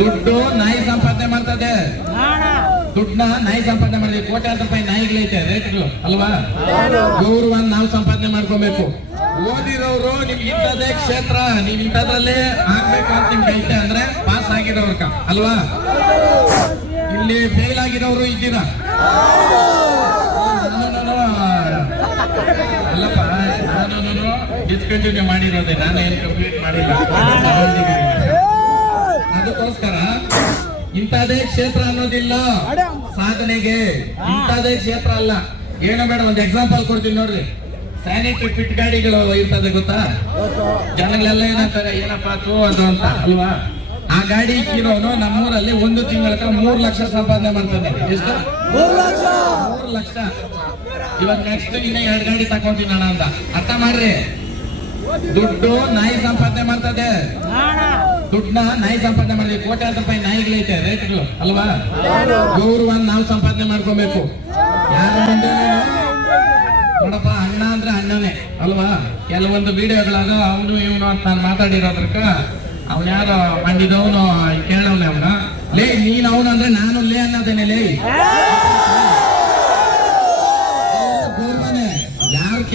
ದುಡ್ಡು ನಾಯಿ ಸಂಪಾದನೆ ಮಾಡ್ತದೆ. ದುಡ್ಡನ್ನ ನಾಯಿ ಸಂಪಾದನೆ ಮಾಡಿದೆ ಕೋಟ್ಯಾಂತರ ರೂಪಾಯಿ ನಾಯಿಗಳೈತೆ ರೇಟ್ಗಳು ಅಲ್ವಾ? ಗೌರವ ನಾವು ಸಂಪಾದನೆ ಮಾಡ್ಕೊಬೇಕು. ಓದಿರೋರು ನಿಮ್ಗೆ ಇಂಥದೇ ಕ್ಷೇತ್ರ ನೀವ್ ಇಂಥದ್ರಲ್ಲೇ ಆಗ್ಬೇಕು ಅಂತ ನಿಮ್ಗೆ ಐತೆ ಅಂದ್ರೆ ಪಾಸ್ ಆಗಿರೋರ್ಕ ಅಲ್ವಾ? ಇಲ್ಲಿ ಫೇಲ್ ಆಗಿರೋರು ಇದ್ದೀರಾ? ಅಲ್ಲಪ್ಪ ನಾನು ಡಿಸ್ಕಂಟಿನ್ಯೂ ಮಾಡಿರೋದೆ. ನಾನು ಏನು ಕಂಪ್ಲೀಟ್ ಮಾಡಿಲ್ಲ ಅದಕ್ಕೋಸ್ಕರ ಇಂಥದೇ ಕ್ಷೇತ್ರ ಅನ್ನೋದಿಲ್ಲ. ಸಾಧನೆಗೆ ಇಂಥದೇ ಕ್ಷೇತ್ರ ಅಲ್ಲ. ಏನೋ ಬೇಡ ಒಂದು ಎಕ್ಸಾಂಪಲ್ ಕೊಡ್ತೀನಿ ನೋಡ್ರಿ. ಸ್ಯಾನಿಟರಿ ಫಿಟ್ ಗಾಡಿಗಳು ಇರ್ತದೆ ಗೊತ್ತಾ? ಜನಗಳೆಲ್ಲ ಏನಂತಾರೆ ಏನಪ್ಪ ತೂ ಅದು ಅಂತ ಅಲ್ವಾ? ಆ ಗಾಡಿ ಇರೋನು ನಮ್ಮೂರಲ್ಲಿ ಒಂದು ತಿಂಗಳ ಮೂರ್ ಲಕ್ಷ ಸಂಪಾದನೆ ಮಾಡ್ತಾನೆ ಎಷ್ಟು? ಮೂರ್ ಲಕ್ಷ. ಇವಾಗ ನೆಕ್ಸ್ಟ್ ಇನ್ನ ಎರಡು ಗಾಡಿ ತಕೊಂತೀನಿ ಅಣ್ಣ ಅಂತ. ಅರ್ಥ ಮಾಡ್ರಿ? ದುಡ್ಡು ನಾಯಿ ಸಂಪಾದನೆ ಮಾಡ್ತದೆ. ದುಡ್ಡನ್ನ ನಾಯಿ ಸಂಪಾದನೆ ಮಾಡಿದ್ವಿ ಕೋಟ್ಯಾಂತರ ರೂಪಾಯಿ ನಾಯಿಗಳೈತೆ ರೈತರು ಅಲ್ವಾ? ಗೌರವ ನಾವು ಸಂಪಾದನೆ ಮಾಡ್ಕೊಬೇಕು. ನೋಡಪ್ಪ ಅಣ್ಣ ಅಂದ್ರೆ ಅಣ್ಣನೇ ಅಲ್ವಾ? ಕೆಲವೊಂದು ವಿಡಿಯೋಗಳಾಗ ಅವನು ಇವನು ಅಂತ ನಾನು ಮಾತಾಡಿರೋದ್ರಕ್ಕ ಅವನ ಯಾರೋ ಮಂಡಿದವನು ಕೇಳವನೇ ಅವನ. ಲೇ ನೀನು ಅವನು ಅಂದ್ರೆ ನಾನು ಲೇ ಅನ್ನೋದೇನೆ ಲೇ.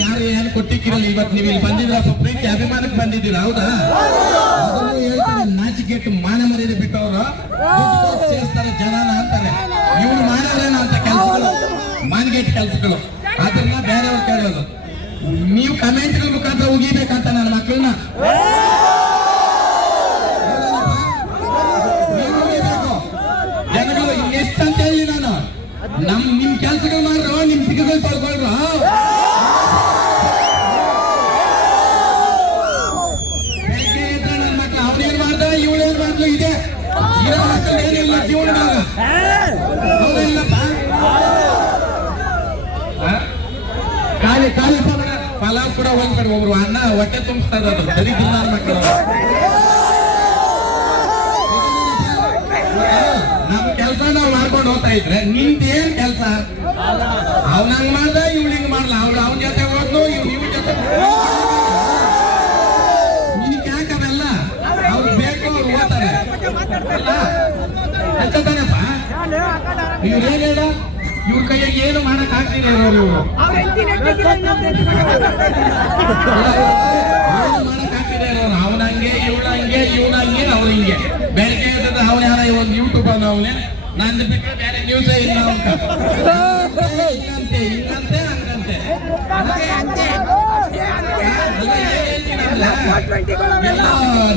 ಯಾರು ಏನು ಕೊಟ್ಟಿಕ್ಕಿರಲ್ಲ, ಇವತ್ತು ನೀವು ಇಲ್ಲಿ ಬಂದಿದ್ರಪ್ಪ ಪ್ರೀತಿ, ಅಭಿಮಾನಕ್ಕೆ ಬಂದಿದ್ದೀರ? ಹೌದಾ? ನಾಚಿಕೆಟ್ಟು ಮಾನ ಮರ್ಯಾದೆ ಬಿಟ್ಟವರು ಸೇರಿಸ್ತಾರೆ, ಜನನ ಅಂತಾರೆ. ಇವ್ರು ಮಾಡೋರೇನ ಅಂತ ಕೆಲಸಗಳು? ಮಾನ್ಗೆಟ್ ಕೆಲಸಗಳು. ಅದನ್ನ ಬೇರೆಯವ್ರು ಕೇಳೋದು. ನೀವು ಕಮೆಂಟ್ಗಳ ಮುಖಾಂತರ ಉಗಿಬೇಕಂತ ಮಾಡ್ದ ಇವಳೇನ್ ಮಾಡ್ಲು? ಇದೆ. ಇರೋ? ಆ? ಖಾಲಿ ಖಾಲಿ ಪಲಾವ್ ಕೂಡ ಹೋಗ್ಬೇಡ ಒಬ್ರು ಅನ್ನ ಹೊಟ್ಟೆ ತುಂಬಿಸ್ತಾ ಇರೋದು. ದರಿದ್ರ ಮಕ್ಕಳು ನಮ್ ಕೆಲಸ ನಾವು ಮಾಡ್ಕೊಂಡು ಹೋಗ್ತಾ ಇದ್ರೆ ನಿಂದ ಏನ್ ಕೆಲಸ? ಅವ್ನ ಹಂಗ್ ಮಾಡ್ದ, ಇವ್ಳು ಹಿಂಗ್ ಮಾಡ್ಲ. ಅವ್ಳು ಅವನ ಅಲ್ಲ ಅಷ್ಟೇನಪ್ಪ ಇವ್ರು ಏನ್ ಹೇಳ? ಇವ್ರ ಕೈಯಾಗ ಏನು ಮಾಡಕ್ ಆಗ್ತಿದೆ ಇವರು. ಏನು ಮಾಡಕ್ ಆಗ್ತಿದೆ ಇರೋರು ಅವನ ಹಂಗೆ ಇವಳ ಹಂಗೆ ಇವನ ಹಂಗೆ ಅವ್ರ ಹಿಂಗೆ. ಬೆಳಗ್ಗೆ ಅವನ ಯಾರ? ಒಂದು ಯೂಟ್ಯೂಬ್ ಅವನೇ. ನಂದು ಬಿಟ್ಟರೆ ಬೇರೆ ನ್ಯೂಸೇ ಇಲ್ಲ ಅಂತ.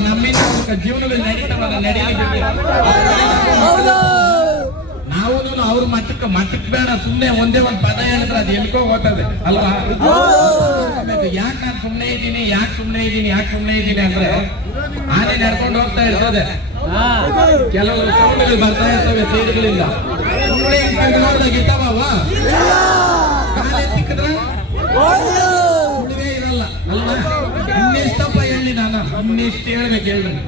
ನಮ್ಮಿಂದ ಜೀವನದಲ್ಲಿ ನಡೀತಾವಲ್ಲ ನಡೀಲಿಕ್ಕೆ ನಾವು ಅವ್ರ ಮಟ್ಟಕ್ಕೆ ಮಟ್ಟಕ್ಕೆ ಬೇಡ ಸುಮ್ಮನೆ ಒಂದೇ ಒಂದು ಪದ ಹೇಳಿದ್ರೆ ಅದು ಎಲ್ಕೋ ಹೋಗ್ತದೆ ಅಲ್ವಾ? ಯಾಕೆ ನಾನು ಸುಮ್ಮನೆ ಇದ್ದೀನಿ ಯಾಕೆ ಸುಮ್ಮನೆ ಇದ್ದೀನಿ ಯಾಕೆ ಸುಮ್ಮನೆ ಇದ್ದೀನಿ ಅಂದ್ರೆ ಆನೆ ನಡ್ಕೊಂಡು ಹೋಗ್ತಾ ಇರ್ತದೆ. ಕೆಲವು ಸೌಂಡ್ಗಳು ಬರ್ತಾ ಇರ್ತವೆ ಸೈಡ್ಗಳಿಂದ ಸುಮ್ಮನೆ ನೋಡಿದಾಗ നിശ്ചയം വെക്കേണ്ടത്